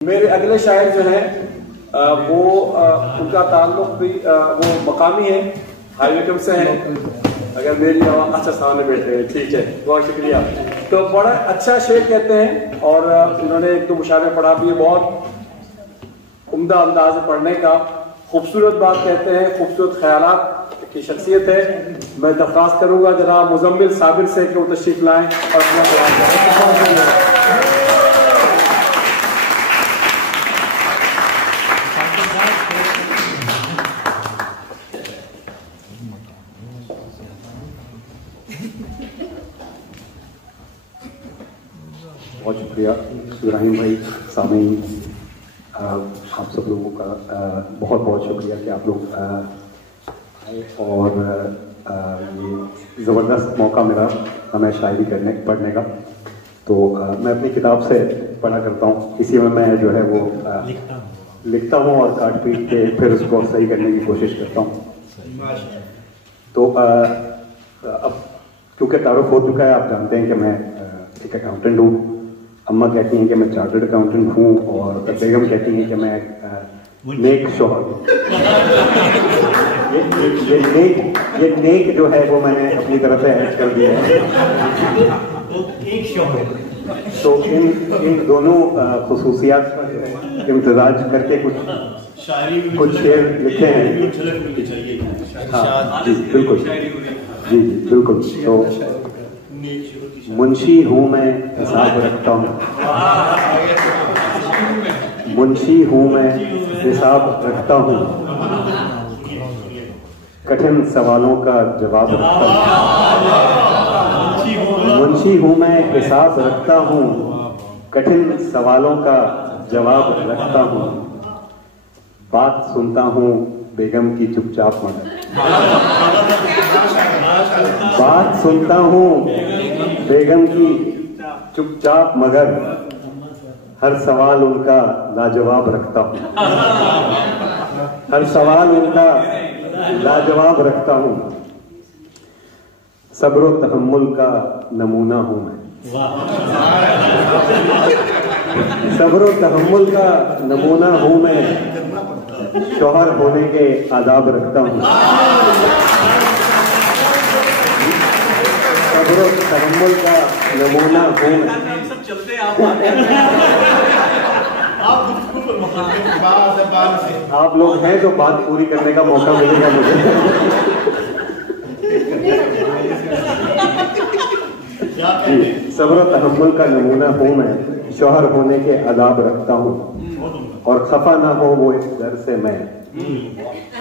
मेरे अगले शायर जो है वो उनका ताल्लुक भी वो मकामी है, हाईवे से है। अगर मेरी आवाज़ अच्छा सामने बैठे हैं, ठीक है, बहुत शुक्रिया। तो बड़ा अच्छा शेर कहते हैं और उन्होंने एक दो मुशायरे पढ़ा भी है, बहुत उम्दा अंदाज पढ़ने का, खूबसूरत बात कहते हैं, खूबसूरत ख्यालात की शख्सियत है। मैं दरख्वास्त करूंगा जनाब मुजम्मिल साबिर से कि वो तशरीफ लाएं और अपना कलाम करें। बहुत शुक्रिया इब्राहिम भाई, सामीन, आप सब लोगों का बहुत बहुत शुक्रिया कि आप लोग आए और ये ज़बरदस्त मौका मिला हमें शायरी पढ़ने का। तो मैं अपनी किताब से पढ़ा करता हूँ, इसी में मैं जो है वो लिखता हूँ और काट पीट के फिर उसको सही करने की कोशिश करता हूँ। तो अब क्योंकि तारुफ हो चुका है, आप जानते हैं कि मैं एक अकाउंटेंट हूँ। अम्मा कहती हैं कि मैं चार्टर्ड अकाउंटेंट हूँ और बेगम कहती हैं कि मैं नेक शौहर हूँ। ये नेक जो है वो मैंने अपनी तरफ से ऐड कर दिया है। तो इन दोनों खुसूसियात पर इम्तिजाज करके कुछ शेर लिखे हैं। हाँ जी बिल्कुल, जी बिल्कुल। तो मुंशी हूँ मैं हिसाब रखता हूँ, मुंशी हूँ मैं हिसाब रखता हूँ, कठिन सवालों का जवाब रखता हूँ। मुंशी हूँ मैं हिसाब रखता हूँ, कठिन सवालों का जवाब रखता हूँ, बात सुनता हूँ बेगम की चुपचाप मगर, बात सुनता हूँ बेगम की चुपचाप मगर, हर सवाल उनका लाजवाब रखता हूँ, हर सवाल उनका लाजवाब रखता हूँ, सब्र व तहम्मुल का नमूना हूँ मैं, सब्र व तहम्मुल का नमूना हूँ मैं, शौहर होने के आदाब रखता हूँ, सब्र व तहम्मुल का नमूना हूँ मैं। आप लोग हैं तो बात पूरी करने का मौका मिलेगा मुझे। सब्र व तहम्मुल का नमूना हूँ मैं, शौहर होने के आदाब रखता हूँ, और खफा ना हो वो इस डर से मैं,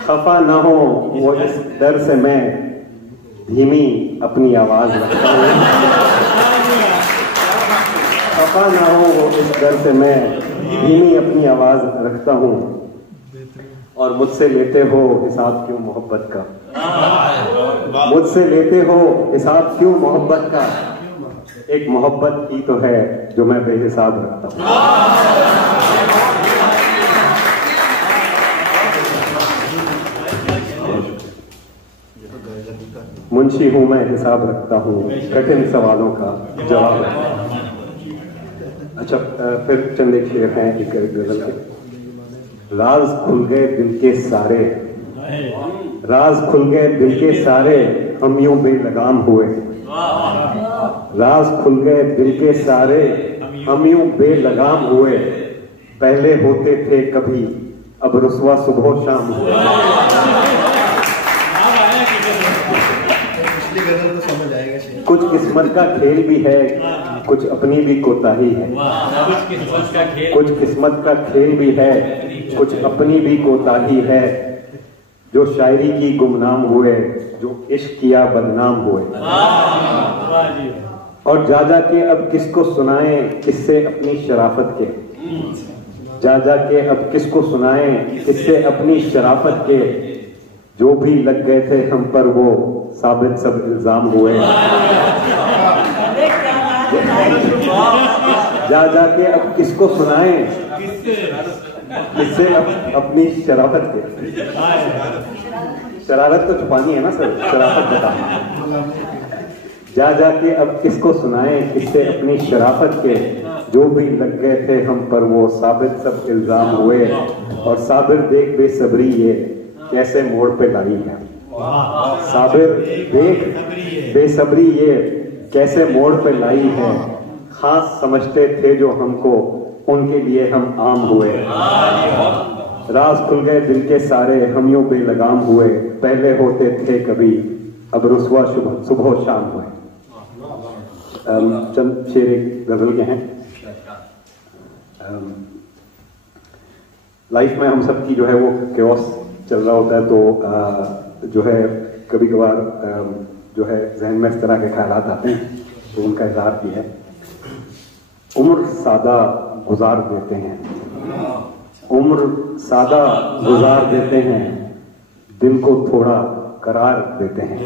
खफा ना हो वो इस डर से मैं, धीमी अपनी आवाज रखता हूँ, खफा ना हो वो इस डर से मैं, धीमी अपनी आवाज रखता हूँ, और मुझसे लेते हो हिसाब क्यों मोहब्बत का, मुझसे लेते हो हिसाब क्यों मोहब्बत का, एक मोहब्बत ही तो है जो मैं बेहिसाब रखता हूँ। मुंशी हूँ मैं हिसाब रखता हूँ, कठिन सवालों का जवाब रखता हूँ। अच्छा, फिर चंद एक शेर हैं एक गजल के। राज खुल गए दिल के सारे, राज खुल गए दिल के सारे, हम यूं बेलगाम हुए, राज खुल गए दिल के सारे, हम यूं बेलगाम हुए, पहले होते थे कभी अब रुसवा सुबह शाम हुए। कुछ किस्मत का खेल भी है, कुछ अपनी भी कोताही है, कुछ किस्मत का खेल भी है, कुछ अपनी भी कोताही है, जो शायरी की गुमनाम हुए, जो इश्क किया बदनाम हुए, और जा जा के अब किसको सुनाएं किससे अपनी शराफत के, जा जा के अब किसको सुनाएं किससे अपनी शराफत के, जो भी लग गए थे हम पर वो साबित सब इल्जाम हुए, जा जा के अब किसको सुनाएं किससे अपनी शराफत के, शरारत तो छुपानी है ना सर, शराफत बताना, जा जा के अब किसको सुनाएं किससे अपनी शराफत के, जो भी लग गए थे हम पर वो साबिर सब इल्जाम हुए, और साबिर देख बेसब्री ये कैसे मोड़ पे लाई है। साबिर देख बेसब्री ये कैसे मोड़ पे लाई है, खास समझते थे जो हमको उनके लिए हम आम हुए। राज खुल गए दिल के सारे हम यूं बेलगाम हुए, पहले होते थे कभी अब रुसवा सुबह शाम हुए। चंद शेर एक गजल के हैं। लाइफ में हम सब की जो है वो केओस चल रहा होता है, तो जो है कभी कभार जो है जहन में इस तरह के ख्यालात आते हैं, तो उनका इजहार भी है। उम्र सादा गुजार देते हैं, उम्र सादा गुजार देते हैं, दिल को थोड़ा करार देते हैं।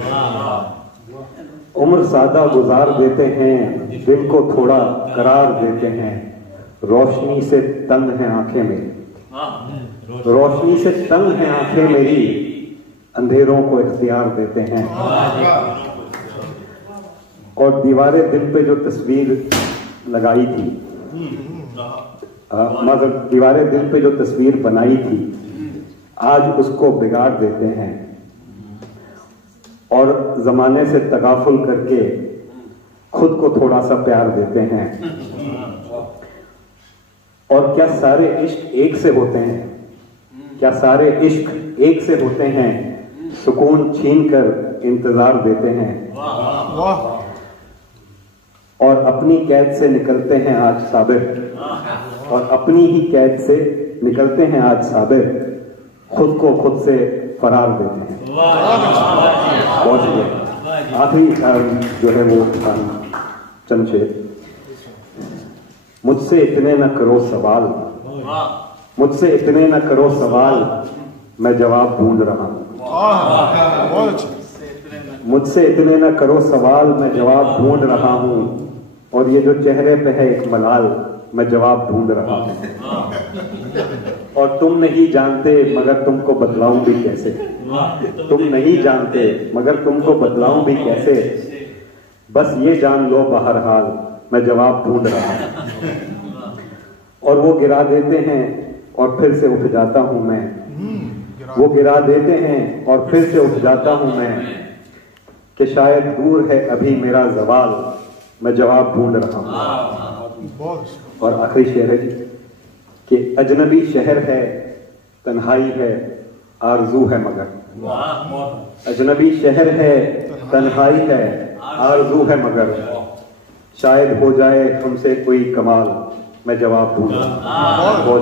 उम्र सादा गुजार देते हैं, दिल को थोड़ा करार देते हैं, रोशनी से तंग हैं आंखें मेरी, रोशनी से तंग हैं आंखें मेरी, अंधेरों को इख्तियार देते हैं। और दीवारे दिल पे जो तस्वीर लगाई थी, मतलब दीवारे दिल पे जो तस्वीर बनाई थी, आज उसको बिगाड़ देते हैं, और जमाने से तगाफुल करके खुद को थोड़ा सा प्यार देते हैं। और क्या सारे इश्क एक से होते हैं, क्या सारे इश्क एक से होते हैं, सुकून छीन कर इंतजार देते हैं। और अपनी कैद से निकलते हैं आज साबिर, और अपनी ही कैद से निकलते हैं आज साबिर, खुद को खुद से फरार देते हैं। बहुत शुक्रिया। आखिरी जो है वो चंद शेर। मुझसे इतने न करो सवाल, मुझसे इतने न करो सवाल, मैं जवाब ढूंढ रहा हूं। मुझसे इतने न करो सवाल, मैं जवाब ढूंढ रहा हूं, और ये जो चेहरे पे है एक मलाल, मैं जवाब ढूंढ रहा हूं। और तुम नहीं जानते मगर तुमको बतलाऊं भी कैसे, तुम नहीं जानते मगर तुमको बतलाऊं भी कैसे, बस ये जान लो बहरहाल मैं जवाब ढूंढ रहा हूं। और वो गिरा देते हैं और फिर से उठ जाता हूं मैं, वो गिरा देते हैं और फिर से उठ जाता हूं मैं, कि शायद दूर है अभी मेरा जवाल, मैं जवाब ढूंढ रहा हूं। और आखिरी शेर है कि अजनबी शहर है, तन्हाई है, आरजू है मगर, अजनबी शहर है, तन्हाई है, आरजू है मगर, शायद हो जाए हमसे कोई कमाल, मैं जवाब ढूंढ रहा हूं।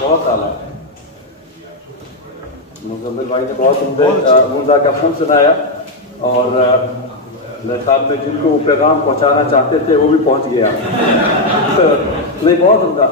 बहुत आला मुज़म्मिल भाई ने बहुत मुंजा का फूल सुनाया, और साहब में जिनको वो पैगाम पहुंचाना चाहते थे वो भी पहुंच गया। नहीं, बहुत उमदा।